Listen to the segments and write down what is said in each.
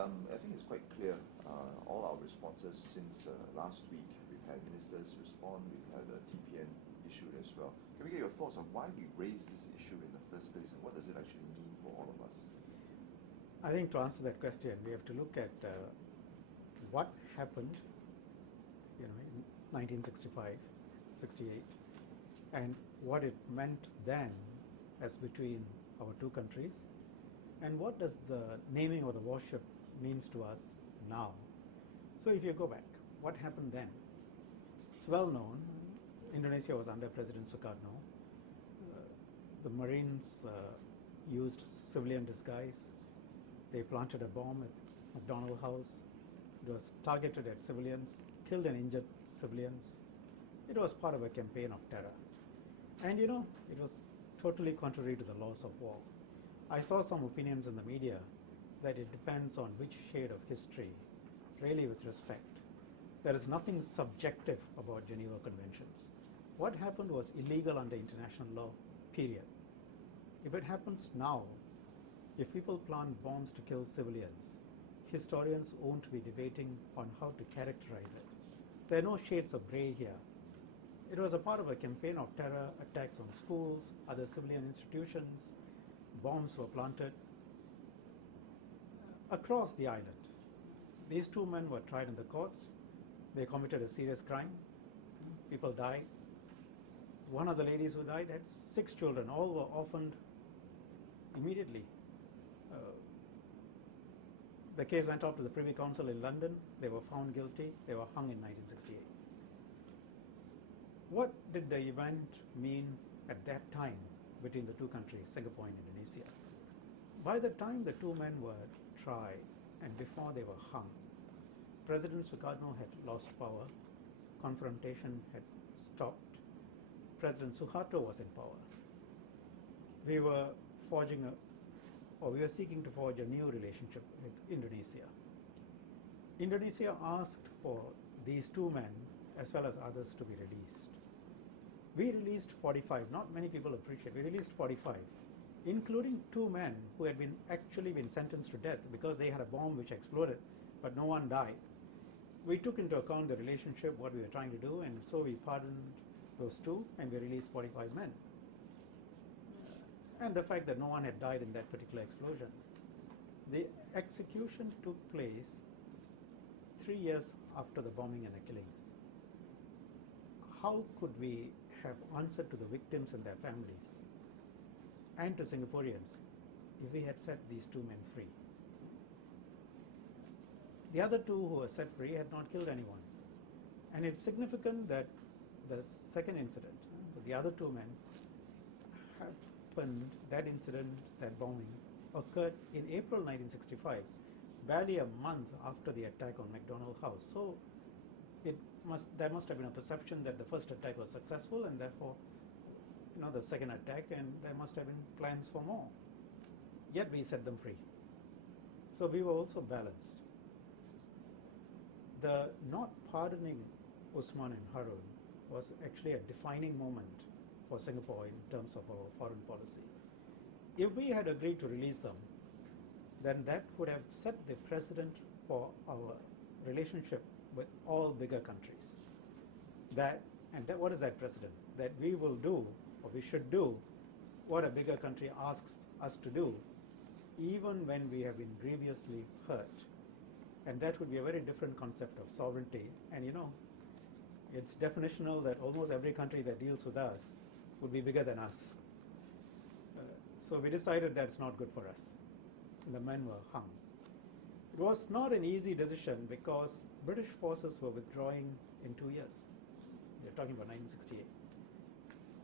I think it's quite clear, all our responses since last week. We've had ministers respond, we've had a TPN issued as well. Can we get your thoughts on why we raised this issue in the first place and what does it actually mean for all of us? I think to answer that question, we have to look at what happened, in 1965, 68, and what it meant then as between our two countries, and what does the naming of the warship means to us now. So if you go back, what happened then? It's well known. Indonesia was under President Sukarno. The Marines used civilian disguise. They planted a bomb at McDonald House. It was targeted at civilians, killed and injured civilians. It was part of a campaign of terror. And it was totally contrary to the laws of war. I saw some opinions in the media that it depends on which shade of history, really with respect. There is nothing subjective about Geneva Conventions. What happened was illegal under international law, period. If it happens now, if people plant bombs to kill civilians, historians won't be debating on how to characterize it. There are no shades of grey here. It was a part of a campaign of terror, attacks on schools, other civilian institutions. Bombs were planted across the island. These two men were tried in the courts. They committed a serious crime. People died. One of the ladies who died had 6 children. All were orphaned immediately. The case went off to the Privy Council in London. They were found guilty. They were hung in 1968. What did the event mean at that time between the two countries, Singapore and Indonesia? By the time the two men were tried and before they were hung, President Sukarno had lost power. Confrontation had stopped. President Suharto was in power. We were seeking to forge a new relationship with Indonesia. Indonesia asked for these two men as well as others to be released. We released 45. Not many people appreciate. We released 45, including 2 men who had actually been sentenced to death because they had a bomb which exploded, but no one died. We took into account the relationship, what we were trying to do, and so we pardoned those 2 and we released 45 men. And the fact that no one had died in that particular explosion. The execution took place 3 years after the bombing and the killings. How could we have answered to the victims and their families and to Singaporeans if we had set these 2 men free? The other 2 who were set free had not killed anyone. And it's significant that the second incident, the other 2 men, that incident, that bombing, occurred in April 1965, barely a month after the attack on McDonald House. So there must have been a perception that the first attack was successful and therefore the second attack, and there must have been plans for more. Yet we set them free. So we were also balanced. The not pardoning Usman and Harun was actually a defining moment for Singapore in terms of our foreign policy. If we had agreed to release them, then that would have set the precedent for our relationship with all bigger countries. What is that precedent? That we will do, or we should do, what a bigger country asks us to do, even when we have been grievously hurt. And that would be a very different concept of sovereignty. And it's definitional that almost every country that deals with us would be bigger than us. So we decided that's not good for us. And the men were hung. It was not an easy decision because British forces were withdrawing in 2 years. We're talking about 1968.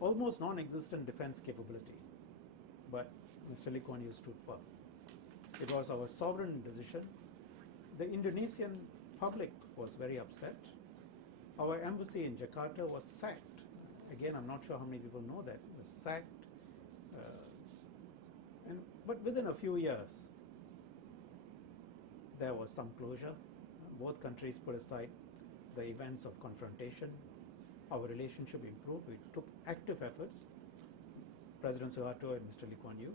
Almost non-existent defense capability. But Mr. Lee Kuan Yew stood firm. It was our sovereign decision. The Indonesian public was very upset. Our embassy in Jakarta was sacked. Again, I'm not sure how many people know that. It was sacked. But within a few years, there was some closure. Both countries put aside the events of confrontation. Our relationship improved. We took active efforts, President Suharto and Mr. Lee Kuan Yew.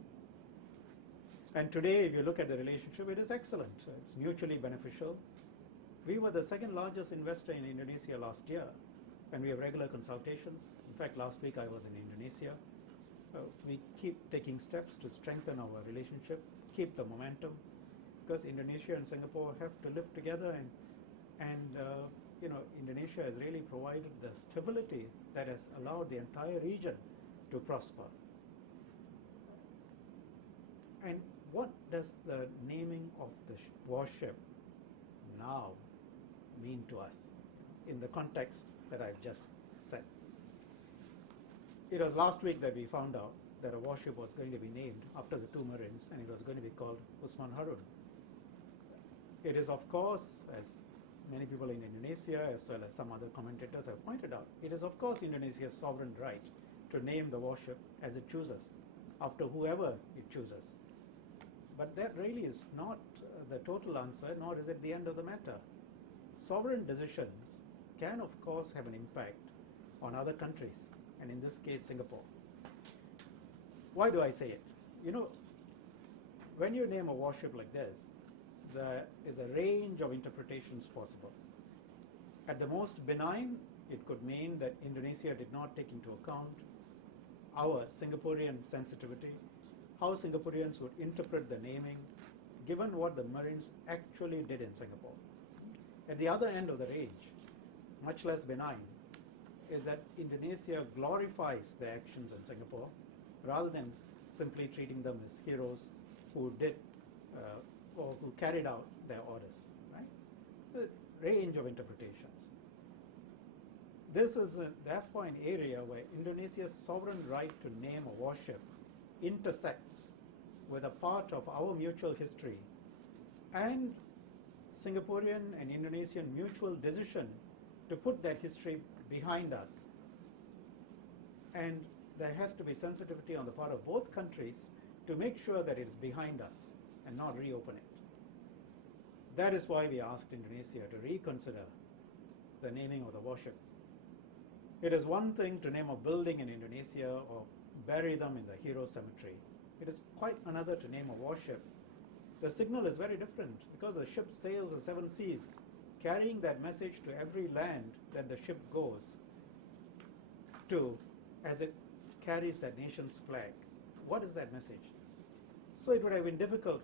And today, if you look at the relationship, it is excellent. It's mutually beneficial. We were the second largest investor in Indonesia last year, and we have regular consultations. In fact, last week I was in Indonesia. We keep taking steps to strengthen our relationship, keep the momentum, because Indonesia and Singapore have to live together, and Indonesia has really provided the stability that has allowed the entire region to prosper. And what does the naming of the warship now mean to us in the context that I've just said? It was last week that we found out that a warship was going to be named after the two Marines, and it was going to be called Usman Harun. It is, of course, as many people in Indonesia, as well as some other commentators have pointed out, it is, of course, Indonesia's sovereign right to name the warship as it chooses, after whoever it chooses. But that really is not the total answer, nor is it the end of the matter. Sovereign decisions can, of course, have an impact on other countries, and in this case, Singapore. Why do I say it? When you name a warship like this, there is a range of interpretations possible. At the most benign, it could mean that Indonesia did not take into account our Singaporean sensitivity, how Singaporeans would interpret the naming, given what the Marines actually did in Singapore. At the other end of the range, much less benign, is that Indonesia glorifies their actions in Singapore rather than simply treating them as heroes who did or who carried out their orders. Right? The range of interpretations. This is therefore an area where Indonesia's sovereign right to name a warship intersects with a part of our mutual history and Singaporean and Indonesian mutual decision to put that history behind us. And there has to be sensitivity on the part of both countries to make sure that it is behind us and not reopen it. That is why we asked Indonesia to reconsider the naming of the warship. It is one thing to name a building in Indonesia or bury them in the hero cemetery. It is quite another to name a warship. The signal is very different because the ship sails the seven seas, carrying that message to every land that the ship goes to as it carries that nation's flag. What is that message? So it would have been difficult